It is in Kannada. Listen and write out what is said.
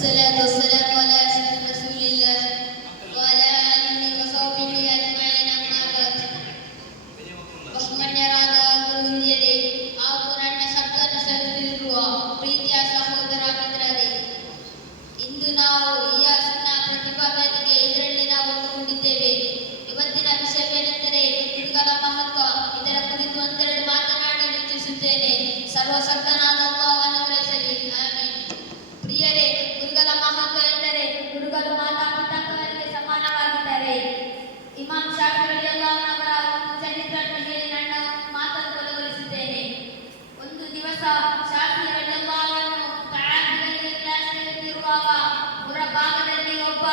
والصلاة والسلام على أشرف رسول الله وعلى آله وصحبه أجمعين أما بعد. ಬಹುಮಾನ್ಯರಾದ ಗುರು ಹಿರಿಯರೇ ಹಾಗೂ ನನ್ನ ಶಬ್ದವನ್ನು ಸಲ್ಲಿಸುತ್ತಿರುವ ಪ್ರೀತಿಯ ಸಹೋದರ ಮಿತ್ರರೇ, ಇಂದು ನಾವು ಇಯಾಸನ ಪ್ರತಿಭಾ ವೇದಿಕೆ ಇದರಲ್ಲಿ ನಾವು ಒಟ್ಟುಕೊಂಡಿದ್ದೇವೆ. ಇವತ್ತಿನ ವಿಷಯವೇನೆಂದರೆ ಗುರುಗಳ ಮಹತ್ವ. ಇದರ ಕುರಿತು ಒಂದೆರಡು ಮಾತನಾಡಲು ಇಚ್ಛಿಸುತ್ತೇನೆ. ಸರ್ವಶಕ್ತನಾದ ಅಲ್ಲಾಹ್ವನ್ನು ಗ್ರಹಿಸಲಿ. ಆಮೀನ್. ಪ್ರಿಯರೇ, ಗುರುಗಳ ಮಹತ್ವ ಎಂದರೆ ಗುರುಗಳು ಮಾತಾಪಿತಾಂಗರಿಗೆ ಸಮಾನವಾಗಿದ್ದಾರೆ. ಇಮಾಮ್ ಶಾಫಿ ರಲಿಯಲ್ಲಾಹು ಅವರ ಒಂದು ಚರಿತ್ರೆಯನ್ನು ಹೇಳಿ ನನ್ನ ಮಾತನ್ನು ಕೊನೆಗೊಳಿಸುತ್ತೇನೆ. ಒಂದು ದಿವಸ ಶಾಫಿ ರಲಿಯಲ್ಲಾಹು ತಹಜ್ಜುದ್ಗೆ ಕ್ಲಾಸ್ ನೀಡುತ್ತಿರುವಾಗ ಹೊರ ಭಾಗದಲ್ಲಿ ಒಬ್ಬ